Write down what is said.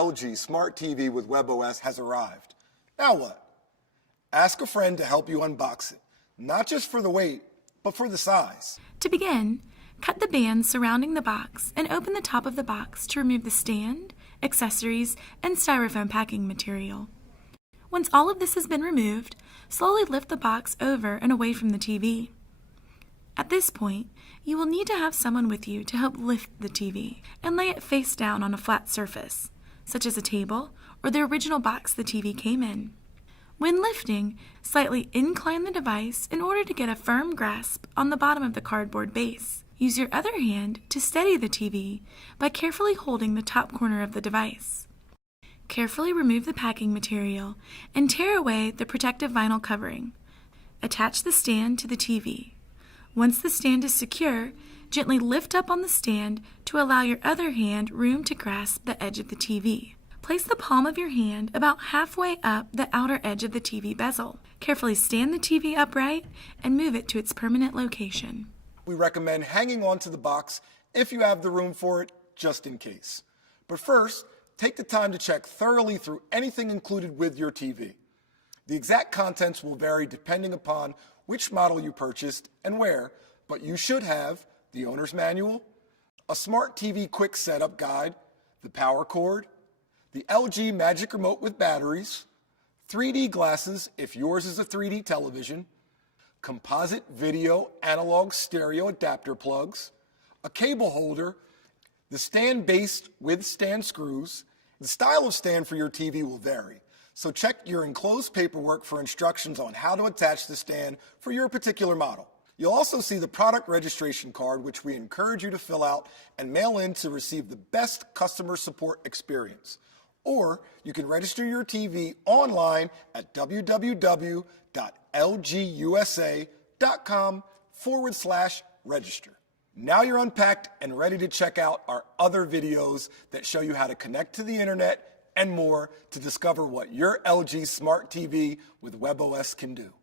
LG Smart TV with WebOS has arrived. Now what? Ask a friend to help you unbox it, not just for the weight, but for the size. To begin, cut the bands surrounding the box and open the top of the box to remove the stand, accessories, and styrofoam packing material. Once all of this has been removed, slowly lift the box over and away from the TV. At this point, you will need to have someone with you to help lift the TV and lay it face down on a flat surface, such as a table or the original box the TV came in. When lifting, slightly incline the device in order to get a firm grasp on the bottom of the cardboard base. Use your other hand to steady the TV by carefully holding the top corner of the device. Carefully remove the packing material and tear away the protective vinyl covering. Attach the stand to the TV. Once the stand is secure, gently lift up on the stand to allow your other hand room to grasp the edge of the TV. Place the palm of your hand about halfway up the outer edge of the TV bezel. Carefully stand the TV upright and move it to its permanent location. We recommend hanging onto the box if you have the room for it, just in case. But first, take the time to check thoroughly through anything included with your TV. The exact contents will vary depending upon which model you purchased and where, but you should have the owner's manual, a smart TV quick setup guide, the power cord, the LG Magic Remote with batteries, 3D glasses if yours is a 3D television, composite video analog stereo adapter plugs, a cable holder, the stand base with stand screws. The style of stand for your TV will vary, so check your enclosed paperwork for instructions on how to attach the stand for your particular model. You'll also see the product registration card, which we encourage you to fill out and mail in to receive the best customer support experience. Or you can register your TV online at www.lgusa.com/register. Now you're unpacked and ready to check out our other videos that show you how to connect to the internet and more to discover what your LG Smart TV with WebOS can do.